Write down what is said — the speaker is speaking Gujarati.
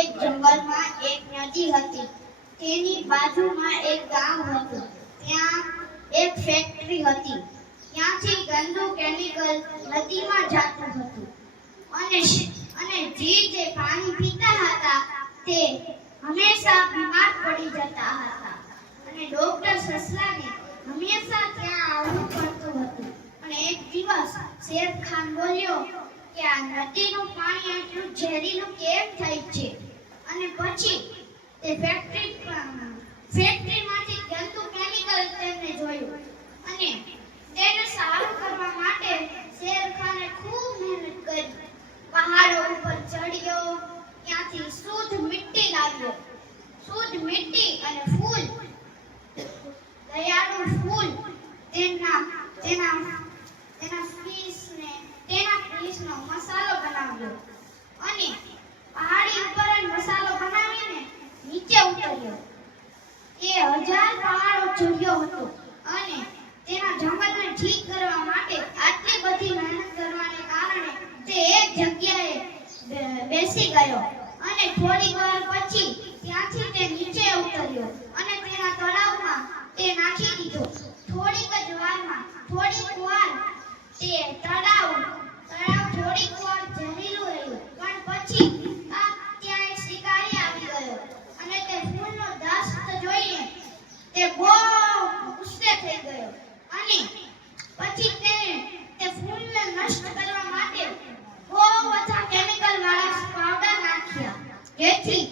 એક જંગલમાં એક નદી હતી. તેની બાજુમાં એક ગામ હતું. ત્યાં એક ફેક્ટરી હતી. ત્યાંથી ગંદુ કેમિકલ નદીમાં જતું હતું. અને જે પાણી પીતા હતા તે હંમેશા બીમાર પડી જતા હતા. અને ડોક્ટર સસલાને હંમેશા ત્યાં આવવું પડતું હતું. અને એક દિવસ શેરખાન બોલ્યો કે આ નદીનું પાણી આટલું ઝેરીલું કેમ થાય છે? અને પછી તે ફેક્ટરીમાંથી ગંદુ કેમિકલ તેને જોયું. અને તેને સારું કરવા માટે શેરખાને ખૂબ મહેનત કરી. પહાડો ઉપર ચડ્યો, ત્યાંથી શુદ્ધ મિટ્ટી લાવ્યો. શુદ્ધ મિટ્ટી અને ફૂલ, દયાળુ ફૂલ, તેના ફીસનો મસાલો બનાવ્યો. અને પહાડી ઉપર જ મસાલો બનાવીને નીચે ઉતર્યો. એ 1000 પહાડો ચડ્યો હતો અને તેના જંગલને ઠીક કરવા માટે આટલી બધી મહેનત કરવાને કારણે તે એક જગ્યાએ બેસી ગયો. અને થોડી વાર પછી ત્યાંથી તે નીચે ઉતર્યો અને તેના તળાવમાં તે નાખી દીધો. થોડીક વાર તે તળાવ થોડીક વાર ઝેરીલું રહ્યું. પણ પછી ત્યાં એક શિકારી આવી ગયો અને તે ફૂલનો દસ્ત જોઈને તે બહુ ગુસ્સે થઈ ગયો. અને પછી તે ફૂલને નષ્ટ કરવા માટે બહુ બધા કેમિકલ વાળા પાવડર નાખ્યા, જેથી